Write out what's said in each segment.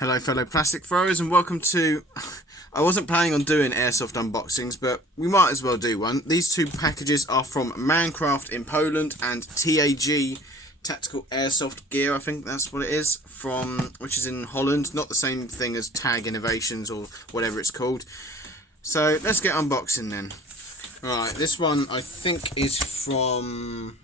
Hello fellow plastic throwers and welcome to... I wasn't planning on doing airsoft unboxings, but we might as well do one. These two packages are from Mancraft in Poland and TAG, Tactical Airsoft Gear, I think that's what it is, which is in Holland. Not the same thing as Tag Innovations or whatever it's called. So let's get unboxing then. Right, this one I think is from...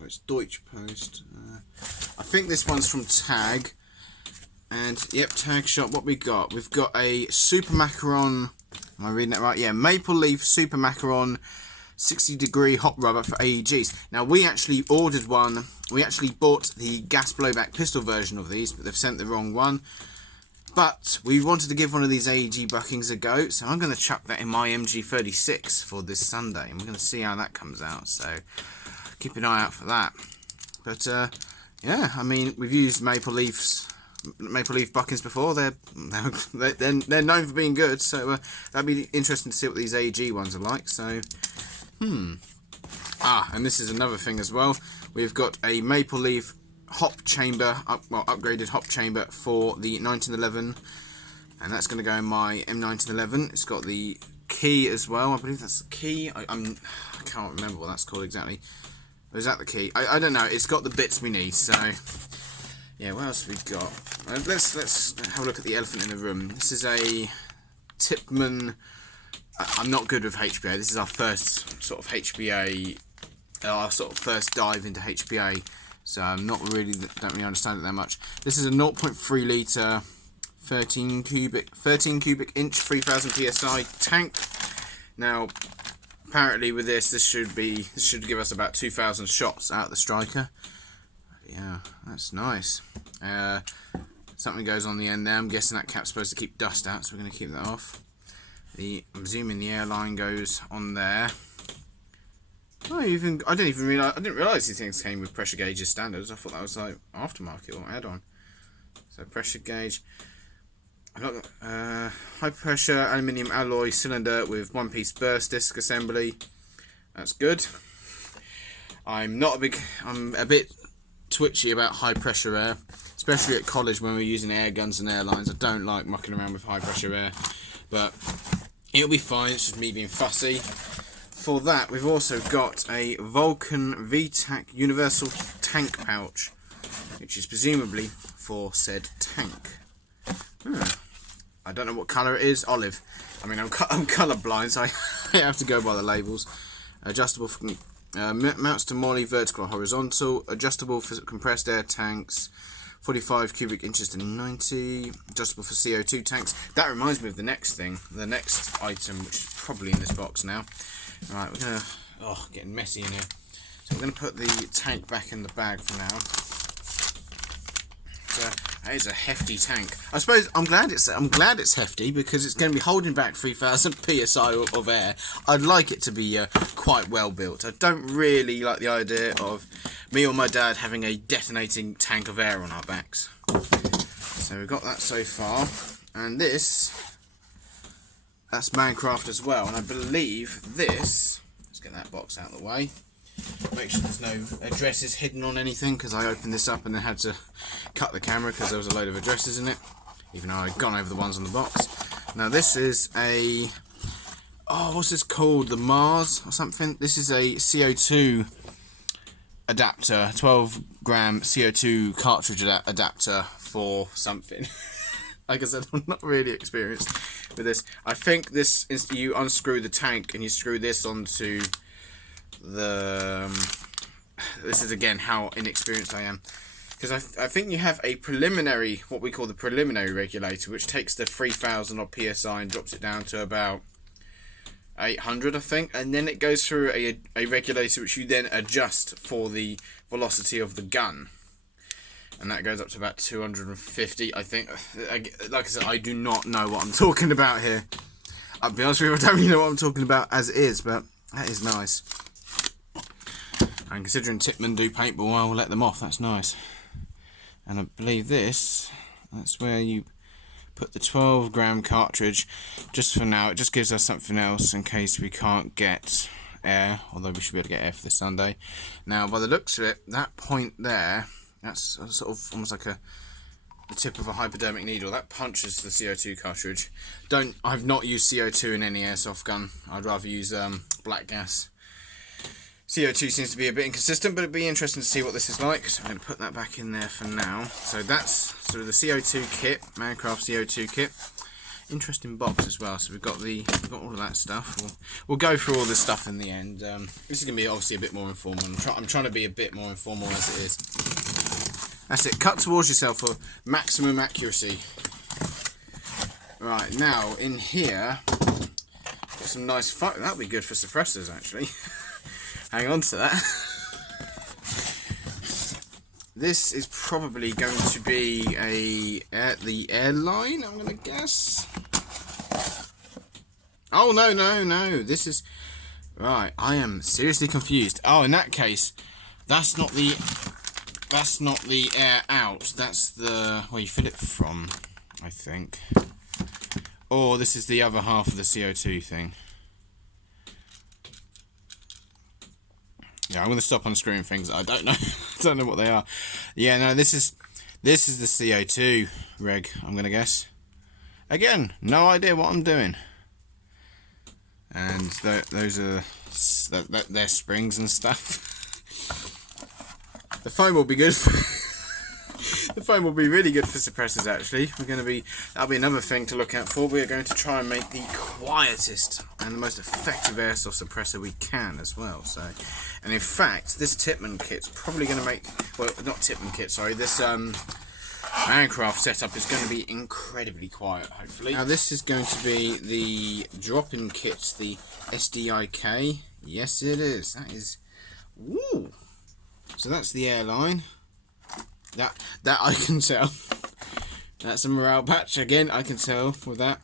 Oh, it's Deutsche Post. I think this one's from Tag. And, yep, Tag Shop, what we got? We've got a SuperMacron, am I reading that right? Yeah, Maple Leaf SuperMacron 60-degree hot rubber for AEGs. Now, we actually ordered one. We actually bought the gas blowback pistol version of these, but they've sent the wrong one. But we wanted to give one of these AEG buckings a go, so I'm going to chuck that in my MG36 for this Sunday. And we're going to see how that comes out, so keep an eye out for that. But, yeah, I mean, we've used Maple Leaf buckings before. They're known for being good, so that'd be interesting to see what these AEG ones are like. So and this is another thing as well. We've got a Maple Leaf hop chamber, upgraded hop chamber for the 1911, and that's going to go in my M1911. It's got the key as well. I believe that's the key. I can't remember what that's called exactly. Or is that the key? I don't know. It's got the bits we need. So yeah, what else have we got? Let's have a look at the elephant in the room. This is a Tipman. I'm not good with HPA. This is our first sort of HPA, our sort of first dive into HPA. So I'm don't really understand it that much. This is a 0.3 litre, 13 cubic inch, 3000 psi tank. Now, apparently with this should give us about 2,000 shots out of the striker. Yeah, that's nice. Something goes on the end there. I'm guessing that cap's supposed to keep dust out, so we're going to keep that off. I'm assuming the airline goes on there. I didn't realise these things came with pressure gauges standards. I thought that was like aftermarket or add-on. So pressure gauge. I've got high pressure aluminium alloy cylinder with one-piece burst disc assembly. That's good. I'm a bit twitchy about high pressure air, especially at college when we're using air guns and airlines. I don't like mucking around with high pressure air, but it'll be fine. It's just me being fussy. For that, we've also got a Vulcan VTAC universal tank pouch, which is presumably for said tank. I don't know what colour it is. Olive. I mean, I'm colour blind, so I have to go by the labels. Adjustable for mounts to MOLLE, vertical or horizontal, adjustable for compressed air tanks, 45 cubic inches to 90, adjustable for CO2 tanks. That reminds me of the next thing, the next item, which is probably in this box now. Right, we're gonna, getting messy in here. So we're gonna put the tank back in the bag for now. So that is a hefty tank. I suppose I'm glad it's hefty because it's going to be holding back 3,000 psi of air. I'd like it to be quite well built. I don't really like the idea of me or my dad having a detonating tank of air on our backs. So we've got that so far, and that's Mancraft as well. And I believe this. Let's get that box out of the way. Make sure there's no addresses hidden on anything, because I opened this up and then had to cut the camera because there was a load of addresses in it, even though I'd gone over the ones on the box. Now this is a, what's this called, the Mars or something? This is a CO2 adapter, 12 gram CO2 cartridge adapter for something. Like I said, I'm not really experienced with this. I think this is, you unscrew the tank and you screw this onto this is again how inexperienced I am, because I think you have a preliminary, what we call the preliminary regulator, which takes the 3,000 odd psi and drops it down to about 800, I think, and then it goes through a regulator which you then adjust for the velocity of the gun, and that goes up to about 250, I think. Like I said, I do not know what I'm talking about here. I'll be honest with you, I don't really know what I'm talking about as it is, but that is nice. And considering Tipman do paintball, I will let them off. That's nice. And I believe that's where you put the 12 gram cartridge. Just for now, it just gives us something else in case we can't get air, although we should be able to get air for this Sunday. Now, by the looks of it, that point there, that's sort of almost like a the tip of a hypodermic needle. That punches the CO2 cartridge. I've not used CO2 in any airsoft gun. I'd rather use black gas. CO2 seems to be a bit inconsistent, but it'd be interesting to see what this is like. So I'm going to put that back in there for now. So that's sort of the CO2 kit, Mancraft CO2 kit. Interesting box as well. So we've got all of that stuff. We'll go through all this stuff in the end. This is going to be obviously a bit more informal. I'm trying to be a bit more informal as it is. That's it. Cut towards yourself for maximum accuracy. Right, now in here, got some nice that'll be good for suppressors actually. Hang on to that. This is probably going to be the airline, I'm going to guess. Oh, no. This is... Right, I am seriously confused. Oh, in that case, that's not the air out. That's the... where you fill it from, I think. Or this is the other half of the CO2 thing. Yeah, I'm going to stop unscrewing things that I don't know. I don't know what they are. Yeah, no, this is the CO2 reg, I'm going to guess. Again, no idea what I'm doing. And those are their springs and stuff. The foam will be good. The foam will be really good for suppressors actually. That'll be another thing to look out for. We're going to try and make the quietest and the most effective airsoft suppressor we can as well. So, and in fact, this Tipman kit's probably going to make, well, not Tipman kit, sorry, this Mancraft setup is going to be incredibly quiet, hopefully. Now this is going to be the drop-in kit, the SDIK. Yes, it is. That is, woo! So that's the airline. That I can tell. That's a morale patch again. I can tell with that.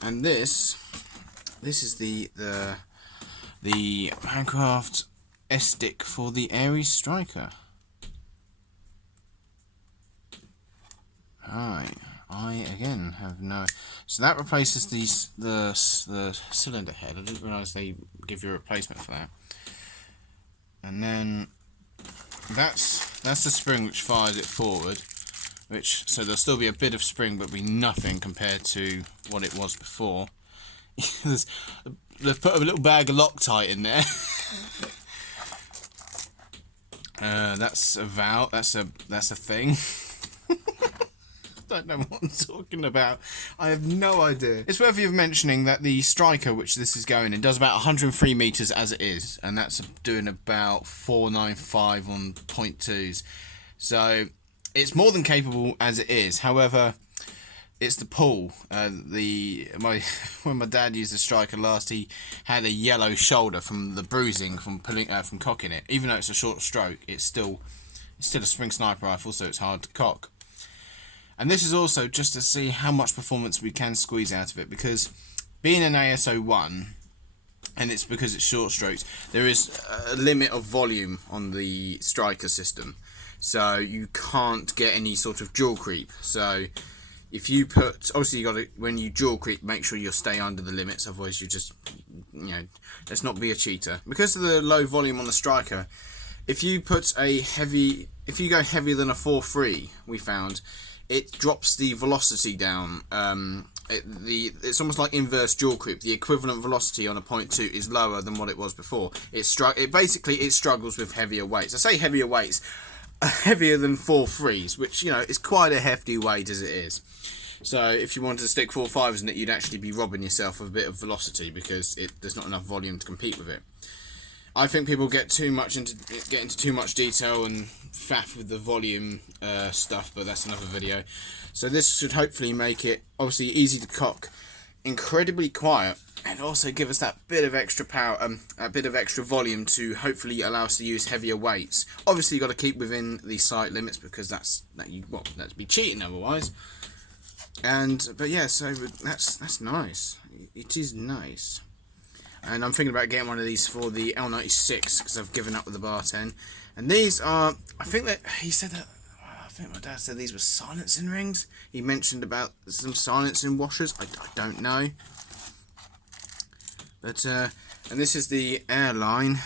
And this is the Mancraft SDIK for the Ares Striker. Right. I again have no. So that replaces the cylinder head. I didn't realise they give you a replacement for that. And then that's the spring which fires it forward, so there'll still be a bit of spring but be nothing compared to what it was before. They've put a little bag of Loctite in there. That's a valve. That's a thing. I don't know what I'm talking about. I have no idea. It's worthy of mentioning that the Striker, which this is going in, does about 103 meters as it is, and that's doing about 495 on 0.2s. So it's more than capable as it is. However, it's the pull. When my dad used the Striker last, he had a yellow shoulder from the bruising from cocking it. Even though it's a short stroke, it's still a spring sniper rifle, so it's hard to cock. And this is also just to see how much performance we can squeeze out of it, because being an AS01, and it's because it's short strokes, there is a limit of volume on the Striker system, so you can't get any sort of dual creep. So if you put, obviously you got to, when you dual creep, make sure you stay under the limits, otherwise you just, let's not be a cheater. Because of the low volume on the Striker, if you go heavier than a 4.3, we found, it drops the velocity down. It's almost like inverse dual creep. The equivalent velocity on a 0.2 is lower than what it was before. It struggles with heavier weights. I say heavier weights, heavier than 4.3s, which is quite a hefty weight as it is. So if you wanted to stick 4.5s in it, you'd actually be robbing yourself of a bit of velocity because there's not enough volume to compete with it. I think people get into too much detail and faff with the volume stuff, but that's another video. So this should hopefully make it obviously easy to cock, incredibly quiet, and also give us that bit of extra power, a bit of extra volume to hopefully allow us to use heavier weights. Obviously, you've got to keep within the sight limits because that'd be cheating otherwise. But yeah, so that's nice. It is nice. And I'm thinking about getting one of these for the L96 because I've given up with the bar 10. And these are, I think my dad said these were silencing rings. He mentioned about some silencing washers. I don't know. But, and this is the airline.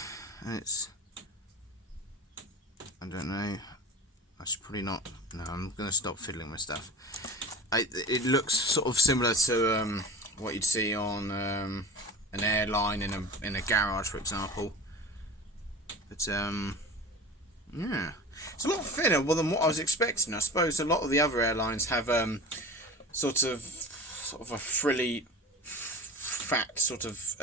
And it's, I don't know. I should probably not. No, I'm going to stop fiddling with stuff. It looks sort of similar to what you'd see on an airline in a garage, for example. But yeah, it's a lot thinner than what I was expecting. I suppose a lot of the other airlines have sort of a frilly, fat sort of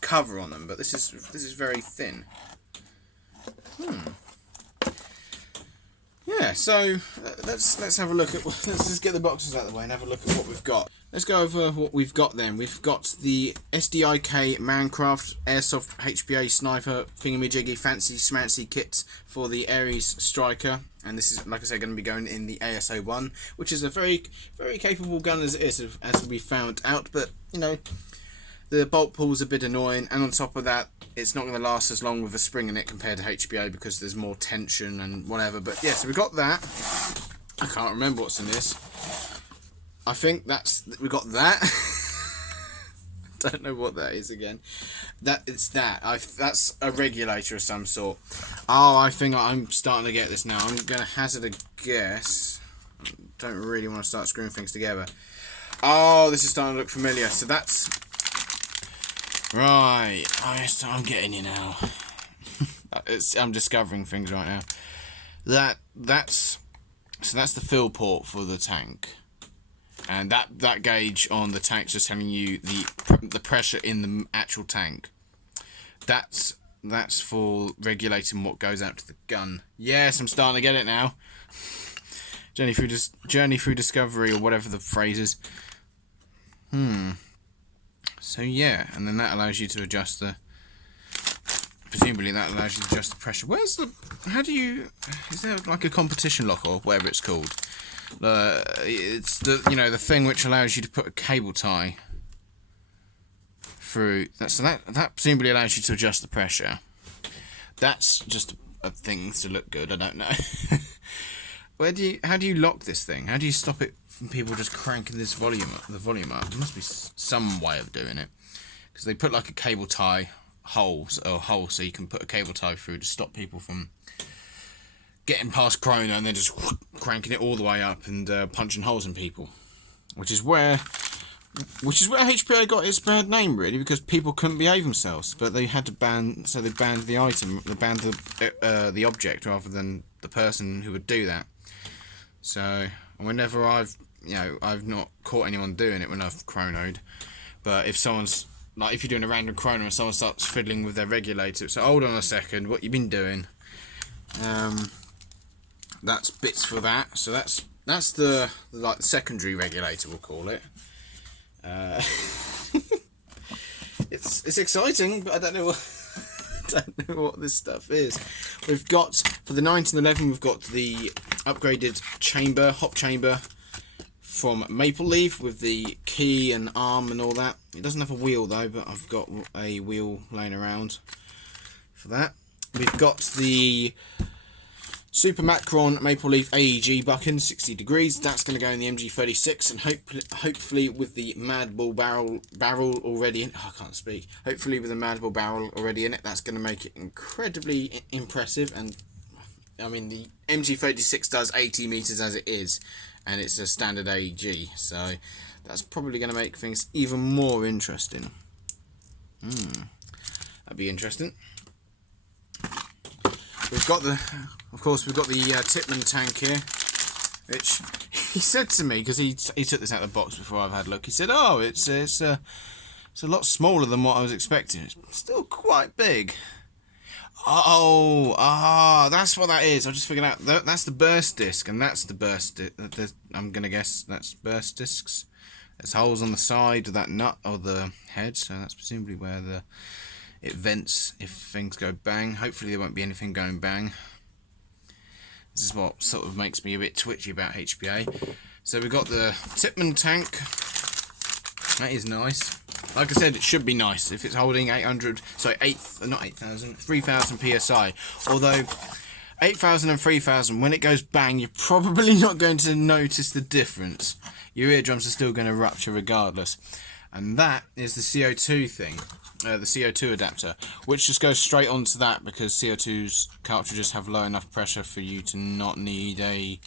cover on them, but this is very thin. Yeah, so let's have a look at. Let's just get the boxes out of the way and have a look at what we've got. Let's go over what we've got then. We've got the SDIK Mancraft Airsoft HPA Sniper Thingamajiggy Fancy Smancy kit for the Ares Striker, and this is, like I said, going to be going in the AS01, which is a very capable gun as it is, as we found out. But you know, the bolt pull's a bit annoying, and on top of that, it's not going to last as long with a spring in it compared to HPA because there's more tension and whatever. But yeah, so we got that. I can't remember what's in this. I think we got that. Don't know what that is again. That's a regulator of some sort. Oh, I think I'm starting to get this now. I'm going to hazard a guess. Don't really want to start screwing things together. Oh, this is starting to look familiar. So that's right. I'm getting you now. I'm discovering things right now. That's the fill port for the tank. And that gauge on the tank's just telling you the pressure in the actual tank. That's for regulating what goes out to the gun. Yes, I'm starting to get it now. Journey through discovery, or whatever the phrase is. So yeah, and then that allows you to adjust the. Presumably that allows you to adjust the pressure. Is there like a competition lock or whatever it's called? It's the thing which allows you to put a cable tie through. That presumably allows you to adjust the pressure. That's just a thing to look good. I don't know. How do you lock this thing? How do you stop it from people just cranking the volume up? There must be some way of doing it, because they put like a cable tie hole so you can put a cable tie through to stop people from getting past chrono and then just cranking it all the way up and punching holes in people, which is where HPA got its bad name, really, because people couldn't behave themselves, but they had to ban, so they banned the item, they banned the object rather than the person who would do that. So whenever I've not caught anyone doing it when I've chronoed, but if someone's if you're doing a random chrono and someone starts fiddling with their regulator, so hold on a second, what you been doing? That's bits for that. So that's the secondary regulator, we'll call it. It's exciting, but I don't know what this stuff is. We've got, for the 1911, we've got the upgraded hop chamber from Maple Leaf with the key and arm and all that. It doesn't have a wheel though, but I've got a wheel laying around for that. We've got the SuperMacron Maple Leaf AEG bucking, 60 degrees. That's going to go in the MG36, and hopefully with the Mad Bull barrel already in. Oh, I can't speak. Hopefully with the Mad Bull barrel already in it, that's going to make it incredibly impressive. And I mean, the MG36 does 80 meters as it is, and it's a standard AEG, so that's probably going to make things even more interesting. That'd be interesting. We've got the Tipman Tank here, which he said to me, because he took this out of the box before I've had a look. He said, "Oh, it's a lot smaller than what I was expecting. It's still quite big." That's what that is. I just figured out that's the burst disc, and that's the burst. I'm gonna guess that's burst discs. There's holes on the side of that nut or the head, so that's presumably where it vents if things go bang. Hopefully there won't be anything going bang. This is what sort of makes me a bit twitchy about HPA. So we've got the Tipman Tank. That is nice. Like I said, it should be nice if it's holding 3,000 psi. Although 8,000 and 3,000, when it goes bang, you're probably not going to notice the difference. Your eardrums are still going to rupture regardless. and that is the CO2 thing, the CO2 adapter, which just goes straight onto that because CO2's cartridges have low enough pressure for you to not need a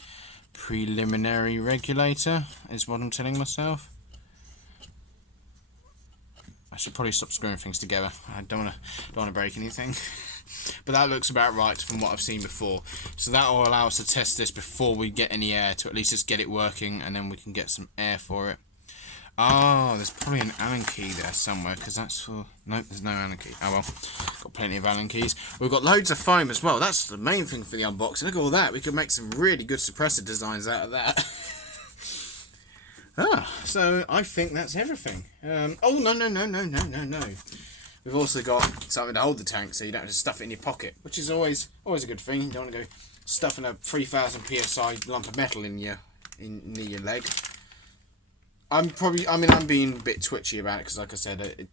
preliminary regulator, is what I'm telling myself. I should probably stop screwing things together. I don't want to break anything. But that looks about right from what I've seen before. So that will allow us to test this before we get any air, to at least just get it working, and then we can get some air for it. Oh, there's probably an Allen key there somewhere, because that's for... Nope, there's no Allen key. Oh well, got plenty of Allen keys. We've got loads of foam as well. That's the main thing for the unboxing. Look at all that. We could make some really good suppressor designs out of that. So I think that's everything. Oh, no. We've also got something to hold the tank, so you don't have to stuff it in your pocket, which is always a good thing. You don't want to go stuffing a 3000 psi lump of metal in your leg. I'm being a bit twitchy about it because, like I said,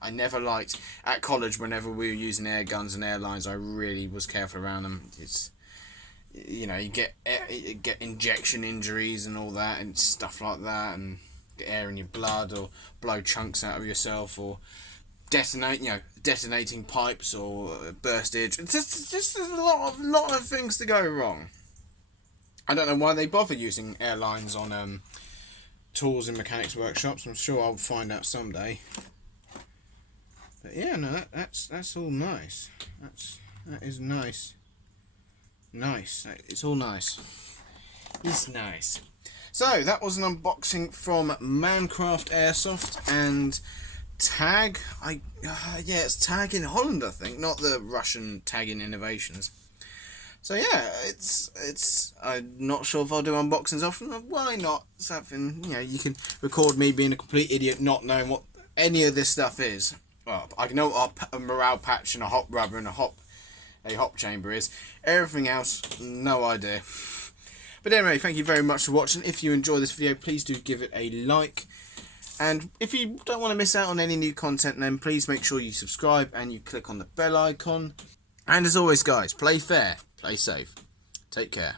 I never liked at college. Whenever we were using air guns and airlines, I really was careful around them. It's, you know, you get injection injuries and all that and stuff like that, and get air in your blood or blow chunks out of yourself or detonating pipes or burstage. It's just a lot of things to go wrong. I don't know why they bother using airlines on tools in mechanics workshops. I'm sure I'll find out someday. But yeah, no, that's all nice. That is nice. Nice. It's all nice. It's nice. So that was an unboxing from Mancraft Airsoft and Tag. Yeah, it's Tag in Holland, I think, not the Russian Tagging Innovations. So yeah, it's I'm not sure if I'll do unboxings often. Why not? Something, you know, you can record me being a complete idiot, not knowing what any of this stuff is. Well, I know what a morale patch and a hop rubber and a hop chamber is. Everything else, no idea. But anyway, thank you very much for watching. If you enjoy this video, please do give it a like. And if you don't want to miss out on any new content, then please make sure you subscribe and you click on the bell icon. And as always, guys, play fair, play safe. Take care.